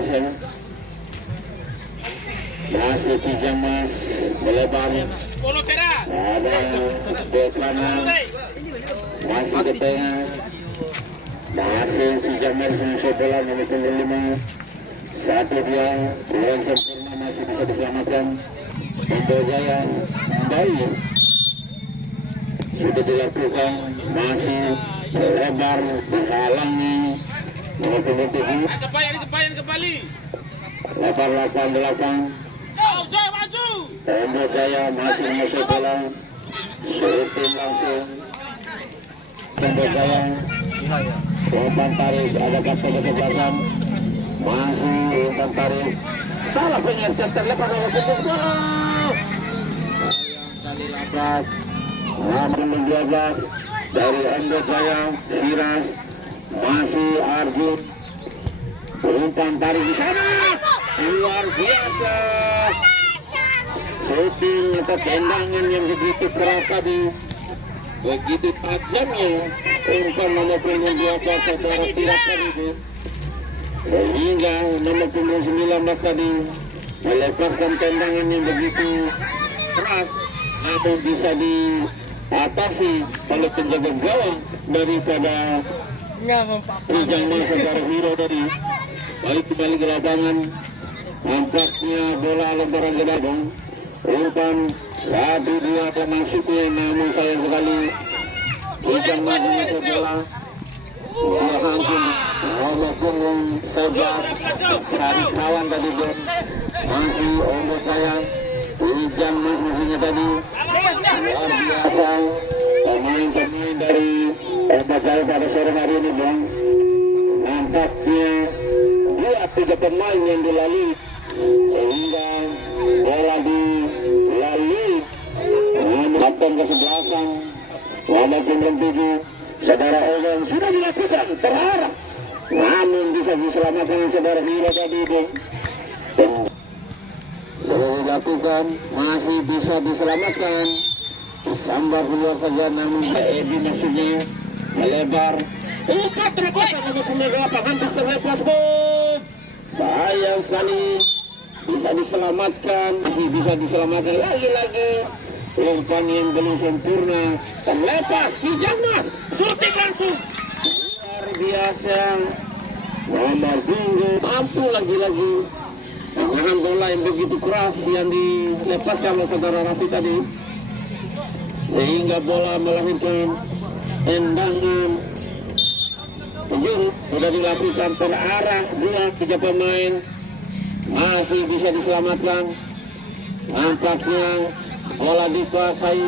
Malaysia. Masih Kijamas melebar. Ada bek kanan. Masih ke tengah. Masih Kijamas menyusul bola nomor 5. 1-2 peluang sempurna masih bisa diselamatkan. Pemberdayaan kembali sudah dilakukan, masih lebar dihalangi nomor 7. Lebar 8-8. Pemberdayaan masih menyusul bola. Shooting langsung. Pemberdayaan umpan tarik, ada kapten kesebelasan. Masih umpan tarik, salah pengertian, terlepas oleh putus bola. Sekali lapat nomor 12 dari Endo Jaya Firas. Masih Arjun, umpan tarik di sana, luar biasa. Shooting atau tendangan yang begitu keras tadi, begitu tajamnya umpan nomor 12 saudara Firas tadi itu, sehingga nomor 19 tadi melepaskan tendangan yang begitu keras, namun bisa diatasi oleh penjaga gawang daripada Ujang saudara Hiro tadi. Balik kembali ke lapangan, nampaknya bola lemparan ke dadang. Umpan 1-2 ada masuknya, namun sayang sekali Ujang masuk bola. Dia hampir walaupun sebat cari kawan tadi pun masih ombak sayang. Ujang musuhnya tadi luar biasa. Pemain-pemain dari ombak jaya pada sore hari ini bang, nampaknya 2-3 pemain yang dilalui sehingga bola dilalui kapten kesebelasan walaupun belum 7. Saudara Owen sudah dilakukan terarah, namun bisa diselamatkan saudara Hiro tadi itu. Sudah dilakukan, masih bisa diselamatkan. Sambar keluar saja, namun Edi maksudnya melebar. Umpan terlepas nomor 8, hampir terlepas pun. Sayang sekali, bisa diselamatkan, masih bisa diselamatkan lagi-lagi. Umpan yang belum sempurna, terlepas Kijamas, shooting langsung luar biasa. Nomor 2 mampu lagi-lagi menahan bola yang begitu keras yang dilepaskan oleh saudara Rafi tadi, sehingga bola melahirkan tendangan penjuru. Sudah dilakukan terarah 2-3 pemain, masih bisa diselamatkan. Nampaknya bola dikuasai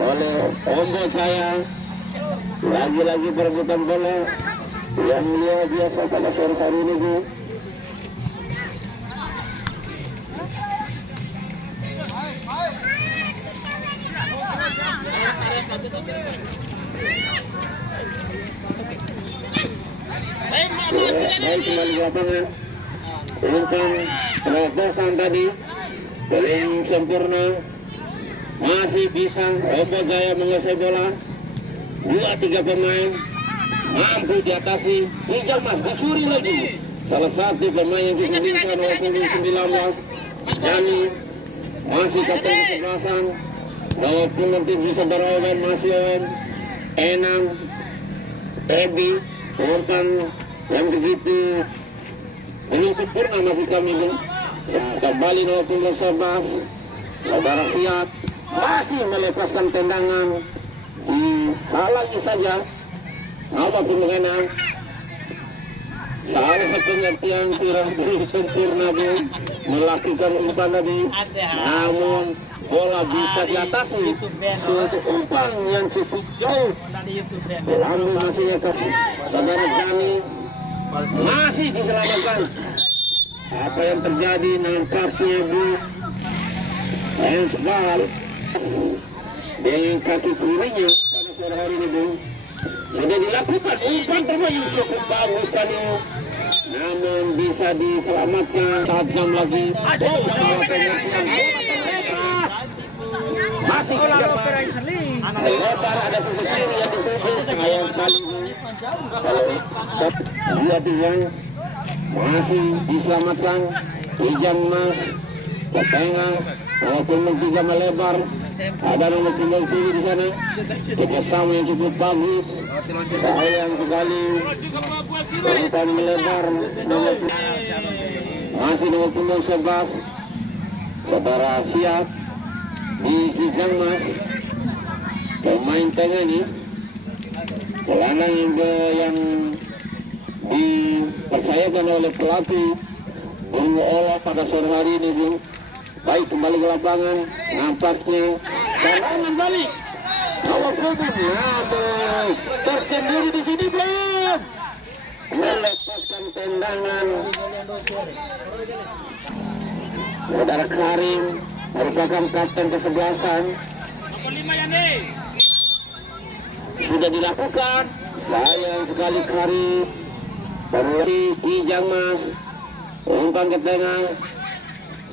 oleh ombak saya. Lagi-lagi perebutan bola yang luar biasa pada sore hari ini Bu. Baik, kembali ke lapangan. Umpan terobosan tadi belum sempurna, masih bisa Ombak Jaya menguasai bola. 2-3 pemain mampu diatasi. Kijamas dicuri lagi. Salah satu pemain yang disebutkan oleh 19 Jani, masih kapten kesebelasan. Walaupun nanti bisa Owen, masih Owen, Enam, Ebi, umpan yang begitu belum sempurna masih kami Bu. Kembali nomor 11 saudara Fiat masih melepaskan tendangan, dihalangi saja. Walaupun mengenang salah satu yang kurang belum sempurna Bu melakukan umpan tadi, namun bola bisa diatasi. Suatu umpan yang cukup jauh, namun masihnya ke saudara Jani, masih diselamatkan. Apa yang terjadi nampaknya Bu Ensbal dengan kaki kirinya pada sore hari ini Bu sudah dilakukan umpan terbaik cukup bagus tadi, namun bisa diselamatkan. Tajam lagi. Salah penyaksian masih lebar, ada sisi kiri yang dituju. Sayang sekali kalau lihat yang masih diselamatkan. Kijang Mas ke tengah, nomor punggung 3 melebar. Ada nomor punggung 7 di sana. Kerjasama yang cukup bagus. Sayang sekali. Umpan melebar. Masih nomor punggung 11. Saudara Fiat di Kijang Mas. Pemain tengah ini. Gelandang yang dipercayakan oleh pelatih Bung Ola pada sore hari ini, Bung. Baik, kembali ke lapangan. Nampaknya serangan balik. Nomor punggung, namun tersendiri di sini belum melepaskan tendangan. Saudara Karim merupakan kapten kesebelasan. Nomor 5 ya nih. Sudah dilakukan. Sayang sekali Karim. Berlari Kijang Mas. Umpan ke tengah.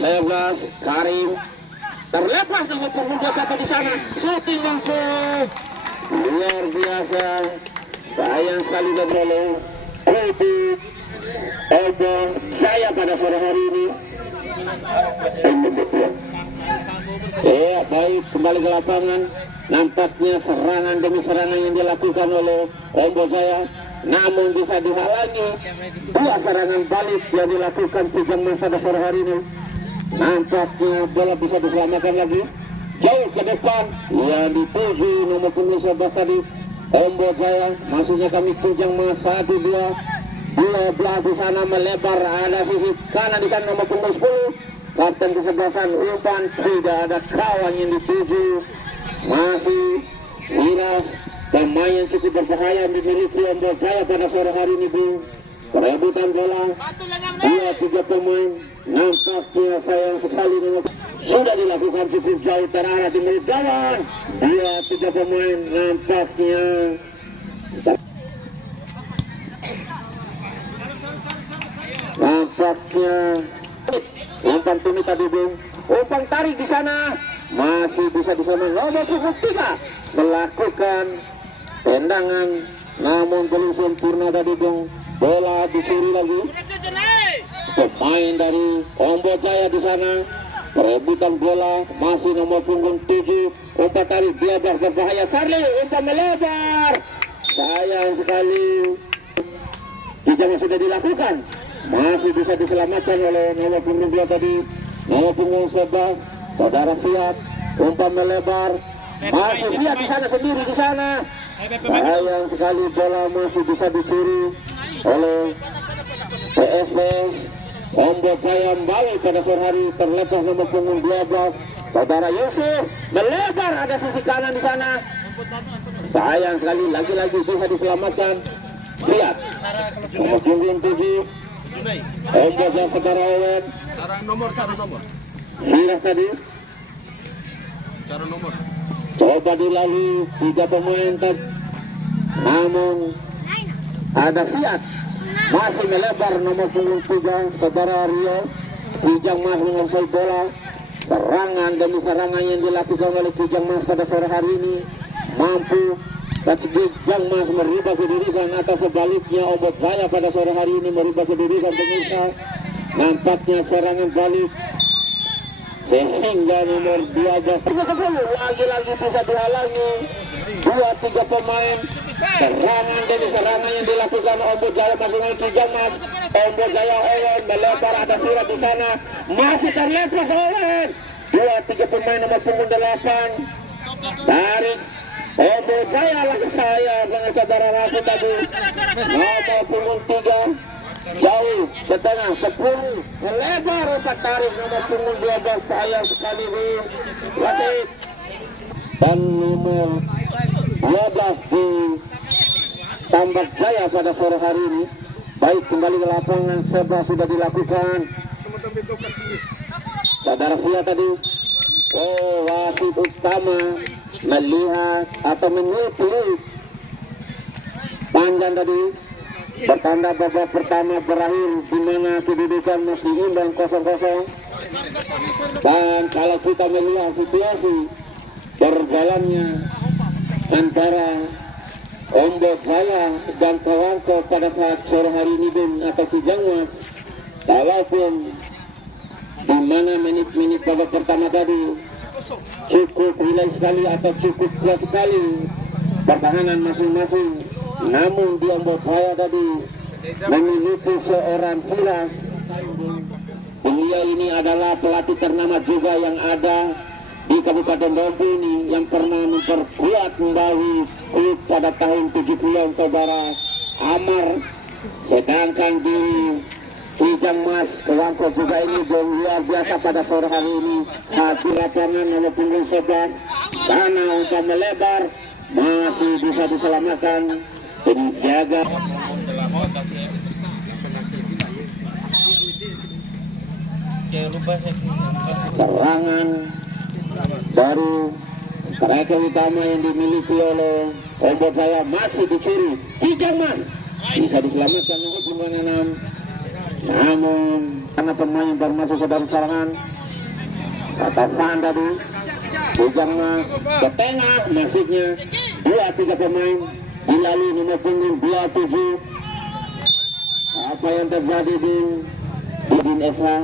11 Karim. Terlepas nomor punggung 21 di sana. Shooting langsung. Luar biasa. Sayang sekali Gabriel. Obong saya pada sore hari ini. Ya, baik, kembali ke lapangan. Nampaknya serangan demi serangan yang dilakukan oleh Ombo Jaya, namun bisa dihalangi dua serangan balik yang dilakukan Kijang Mas pada sore hari ini. Nampaknya bola bisa diselamatkan lagi. Jauh ke depan, yang dituju nomor punggung 11 tadi Ombo Jaya. Maksudnya kami Kijang Mas 1-2. Dua belah di sana melebar, ada sisi kanan di sana nomor punggung 10. Kapten kesebelasan umpan, tidak ada kawan yang dituju. Masih Miras, pemain yang cukup berbahaya dimiliki Ombo Jaya pada sore hari ini, Bung. Perebutan bola, 2-3 pemain. Nampaknya sayang sekali sudah dilakukan cukup jauh terarah di milik gawang. 2-3 pemain nampaknya. Nampaknya umpan Tumi tadi, Bung. Umpan tarik di sana masih bisa diselamatkan. Nomor 3 melakukan tendangan, namun belum sempurna tadi, Bung. Bola dicuri lagi. Pemain dari Ombo Jaya di sana. Perebutan bola masih nomor punggung 7. Umpan tarik dia berbahaya. Charlie umpan melebar. Sayang sekali. Kijang sudah dilakukan. Masih bisa diselamatkan oleh nomor punggung 2 tadi. Nomor punggung 11 Saudara Fiat. Umpan melebar. Masih Fiat di sana sendiri di sana. Sayang sekali bola masih bisa dicuri oleh PSPS. Ombo Jaya balik pada sore hari. Terlepas nomor punggung 12 Saudara Yusuf melebar, ada sisi kanan di sana. Sayang sekali, lagi-lagi bisa diselamatkan Fiat. Nomor punggung 7 Ombo Jaya Saudara Owen. Cara nomor. Firas tadi. Cara nomor. Coba dilalui 3 pemain tadi. Namun ada Fiat masih melebar nomor punggung 3 Saudara Rio. Kijang Mas menguasai bola. Serangan demi serangan yang dilakukan oleh Kijang Mas pada sore hari ini mampu Kijang Mas merubah kedudukan, atas sebaliknya Ombo Jaya pada sore hari ini merubah kedudukan pemirsa. Nampaknya serangan balik sehingga nomor 12 lagi-lagi bisa dihalangi 2-3 pemain. Serangan demi serangan yang dilakukan Ombo Jaya dengan Kijang Mas. Ombo Jaya Owen melebar, ada surat di sana, masih terlepas Owen. 2-3 pemain nomor punggung 8 tarik Ombo Jaya lagi saya dengan Saudara Rafi tadi. Nomor punggung 3 jauh ke tengah 10 melebar, umpan tarik nomor punggung 12 saya sekali di wasit. Dan nomor 12 di Tambak Jaya pada sore hari ini. Baik, kembali ke lapangan, serba sudah dilakukan. Saudara Fia tadi, wasit utama melihat atau menutup panjang tadi. Pertanda babak pertama berakhir di mana kedudukan masih imbang 0-0. Dan kalau kita melihat situasi berjalannya antara Ombot Jaya dan kawan-kawan pada saat sore hari ini Bung atau Kijang Mas, walaupun di mana menit-menit babak pertama tadi cukup rilai sekali atau cukup kuat sekali pertahanan masing-masing, namun di Ombot Jaya tadi memiliki seorang Firas. Beliau ini adalah pelatih ternama juga yang ada di Kabupaten Dompu ini, yang pernah memperkuat kembali klub pada tahun 70-an saudara Amar. Sedangkan di Kijang Mas Kewangko juga ini luar biasa pada sore hari ini. Hati lapangan nomor punggung 11 sana umpan melebar masih bisa diselamatkan penjaga. Serangan dari striker utama yang dimiliki oleh Ombot Jaya masih dicuri. Kijang Mas bisa diselamatkan oleh pemain 6, namun karena pemain baru masuk ke dalam serangan Satafan tadi. Kijang Mas ke tengah, masuknya 2-3 pemain dilalui nomor punggung 27. Apa yang terjadi di Didin Esra?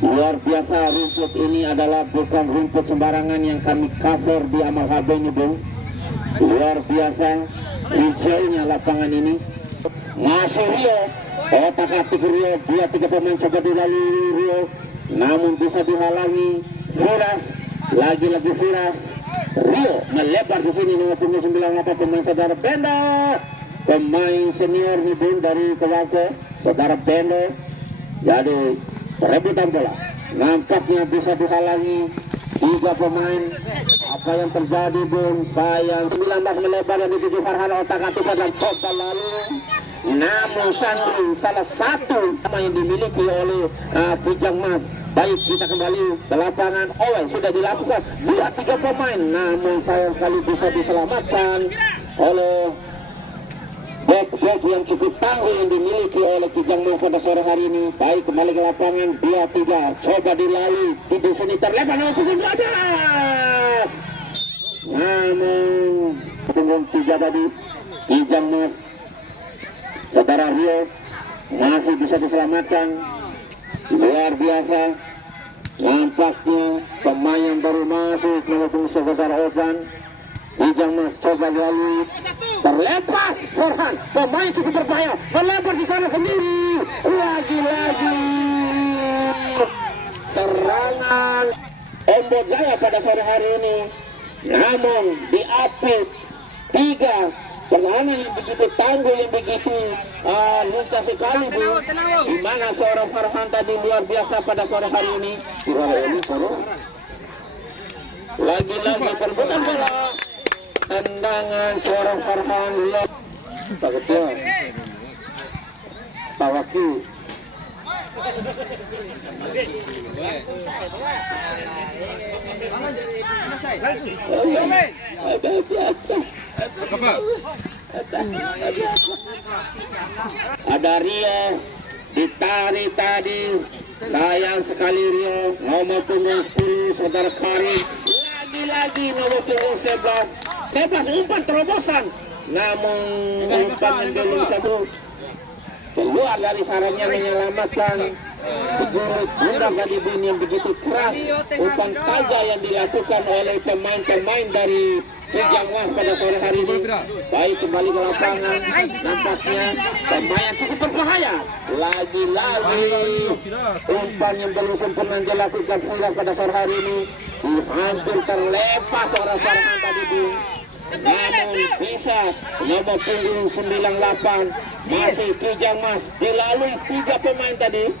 Luar biasa, rumput ini adalah bukan rumput sembarangan yang kami cover di Amal HB ini Bung. Luar biasa hijaunya lapangan ini. Masih Rio, otak-atik Rio, 2-3 pemain coba dilalui Rio, namun bisa dihalangi Firas. Lagi-lagi Firas. Rio melebar di sini nomor punggung 98 pemain saudara Bendo, pemain senior nih Bung dari Kewangko, saudara Bendo. Jadi perebutan bola nampaknya bisa dihalangi 3 pemain. Apa yang terjadi Bung? Sayang 19 melebar yang dituju Farhan, otak-atik dan coba lalu, namun Sandri salah satu yang dimiliki oleh Kijang Mas. Baik, kita kembali ke lapangan. Sudah dilakukan 2-3 pemain, namun sayang sekali bisa diselamatkan oleh back yang cukup tangguh yang dimiliki oleh Kijang Mas pada sore hari ini. Baik, kembali ke lapangan 2-3, coba dilalui di sini terlebar nomor punggung 12, namun punggung 3 tadi Kijang Mas saudara Rio masih bisa diselamatkan. Luar biasa nampaknya pemain yang baru masuk nomor punggung 11 Ozan. Kijang Mas coba lalu terlepas Farhan, pemain cukup berbahaya, melebar di sana sendiri. Lagi-lagi serangan Ombot Jaya pada sore hari ini, namun diapit 3 pertahanan yang begitu tangguh, yang begitu lincah sekali Bu. Di mana seorang Farhan tadi luar biasa pada sore hari ini. Lagi-lagi perebutan bola, tendangan seorang Farhan lihat Pak Ketua Pak Wakil. Ada Rio ditarik tadi, sayang sekali Rio nomor punggung 10 saudara Karim. Lagi-lagi nomor punggung 11 bebas umpan terobosan, namun umpan yang belum satu keluar dari sarangnya menyelamatkan segurut Bunda Gadibun yang begitu keras. Umpan tajam yang dilakukan oleh pemain-pemain dari Kijang Mas pada sore hari ini. Baik, kembali ke lapangan, nampaknya pemain cukup berbahaya. Lagi-lagi umpan yang belum sempurna dilakukan Firas pada sore hari ini, hampir terlepas orang Farhan tadi Bung. Namun bisa nomor punggung 98 masih Kijang Mas dilalui 3 pemain tadi.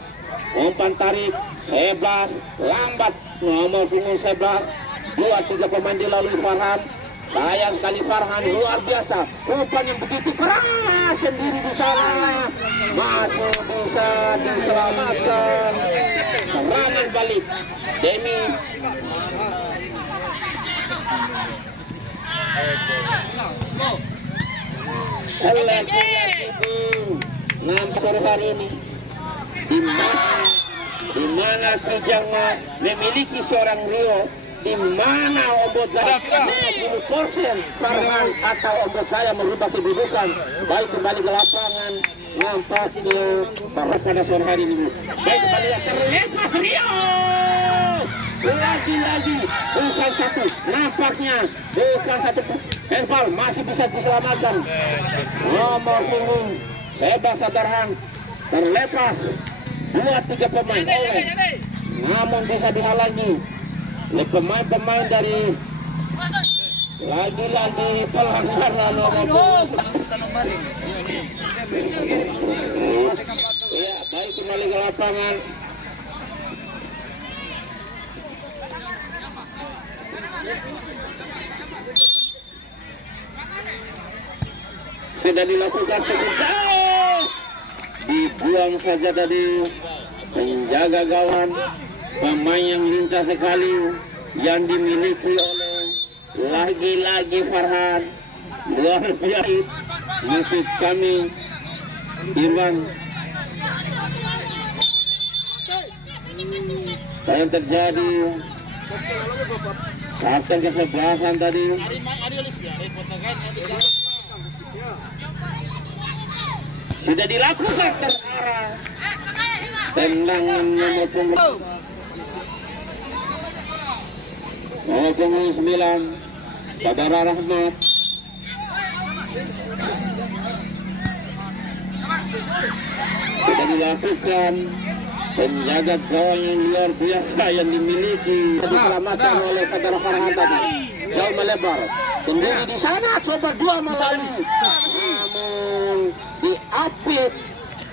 Umpan tarik 11 lambat nomor punggung 11, 2-3 pemain dilalui Farhan. Sayang sekali Farhan, luar biasa umpan yang begitu keras sendiri di sana, masih bisa diselamatkan. Serangan balik Demi sore hari ini di mana Kijang Mas memiliki seorang Rio di mana Ombot Jaya 50% Farhan atau Ombot Jaya merubah kedudukan. Baik, kembali ke lapangan, nampaknya Farhan pada sore hari ini. Baik, kembali terlepas Rio. Lagi-lagi bukan satu, nampaknya bukan satu handball, masih bisa diselamatkan. Nomor punggung Sebas Sadarhan terlepas 2-3 pemain oleh, namun bisa dihalangi oleh pemain-pemain dari lagi-lagi pelanggaran nomor. Ya, baik, kembali ke lapangan. Sudah dilakukan cukup, dibuang saja tadi penjaga gawang, pemain yang lincah sekali yang dimiliki oleh lagi-lagi Farhan. Luar biasa musuh kami Irwan. Yang terjadi akan kesebelasan tadi. Sudah dilakukan terarah tendangan nomor punggung 9 Saudara Rahmat. Sudah dilakukan penjaga gawang yang luar biasa yang dimiliki, diselamatkan oleh Saudara Farhan tadi. Jauh melebar sendiri di sana, coba dua melalui, namun diapit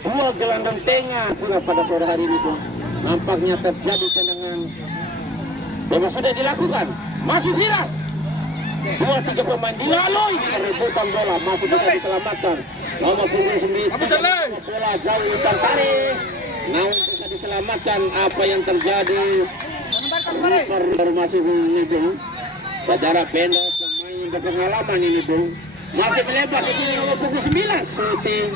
dua gelandang tengah pula pada sore hari ini pun nampaknya terjadi tendangan. Memang sudah dilakukan, masih Firas, 2-3 pemain dilalui, perebutan bola masih bisa diselamatkan. Nomor punggung 9 bola jauh ikan tarik, namun bisa diselamatkan. Apa yang terjadi? Masih ini Saudara pendek pemain berpengalaman ini Bung, masih melebar di sini nomor punggung 9 shooting,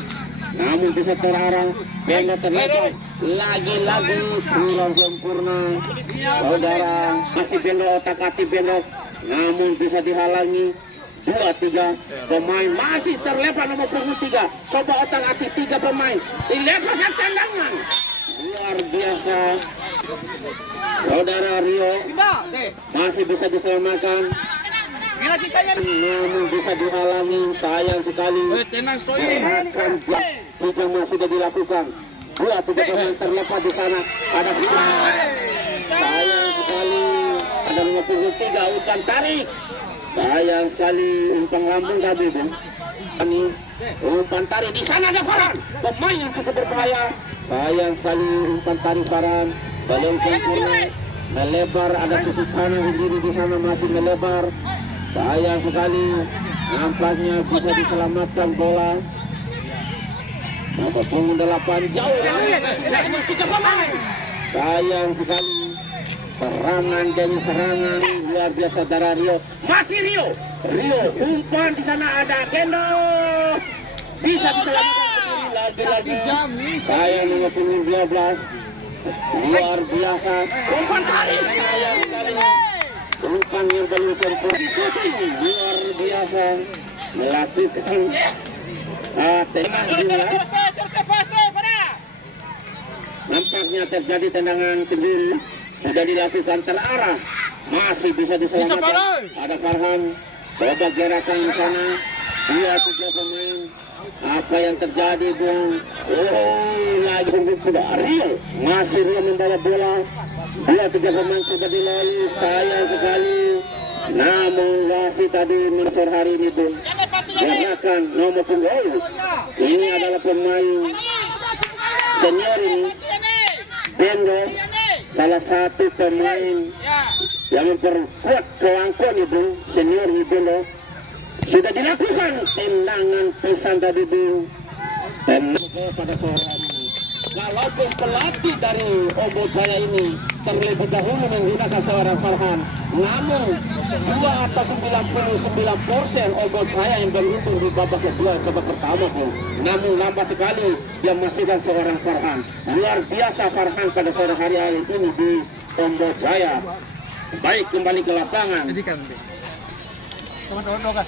namun bisa terarah. Pendek terlepas lagi-lagi kurang sempurna. Saudara masih pendek, otak-atik pendek, namun bisa dihalangi. 2-3 pemain masih terlepas nomor punggung 3. Coba otak-atik 3 pemain dilepaskan tendangan luar biasa. Saudara Rio masih bisa diselamatkan, namun bisa dihalangi. Sayang sekali. Pijama sudah dilakukan. 2-3 pemain terlepas di sana. Ada sayang sekali. Ada nomor punggung 3 Utan tarik. Sayang sekali umpan lambung tadi Bung. Ini umpan tarik di sana ada Farhan, pemain yang cukup berbahaya. Sayang sekali umpan tarik Farhan belum sempurna, melebar. Ada susuk kanan sendiri di sana masih melebar. Sayang sekali, nampaknya bisa diselamatkan bola. Nomor punggung 8 jauh lagi 3 pemain. Sayang sekali, serangan demi serangan luar biasa dari Rio. Masih Rio umpan di sana ada Kendo, bisa diselamatkan lagi-lagi. Sayang nomor punggung 12 luar biasa, umpan tarik. Sayang sekali, umpan yang belum sempurna. Luar biasa melakukan tengah dua. Nampaknya terjadi tendangan kenduri, sudah dilakukan terarah, masih bisa diselamatkan. Ada Farhan, coba gerakan di sana, 2-3 pemain. Apa yang terjadi Bung? Lagi sudah Rio, masih Rio membawa bola. 2-3 pemain sudah dilalui. Sayang sekali, namun wasit tadi mensor hari ini Bung, gerakan nomor punggung. Ini adalah pemain senior ini, Bendo, salah satu pemain yang memperkuat kewangkuan Ibu senior di Bendo. Sudah dilakukan tendangan pisan tadi Bung. Dan pada sore hari ini, walaupun pelatih dari Ombot Jaya ini terlebih dahulu menggunakan seorang Farhan, namun 2 atas 99% Ombot Jaya yang beruntung di babak kedua, babak pertama pun. Namun lambat sekali dia masihkan seorang Farhan. Luar biasa Farhan pada sore hari ini di Ombot Jaya. Baik, kembali ke lapangan. Jadi kan. Teman-teman kan.